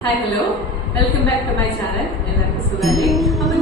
Hi hello welcome back to my channel. എല്ലാവർക്കും സുഖമല്ലേ? അപ്പൊ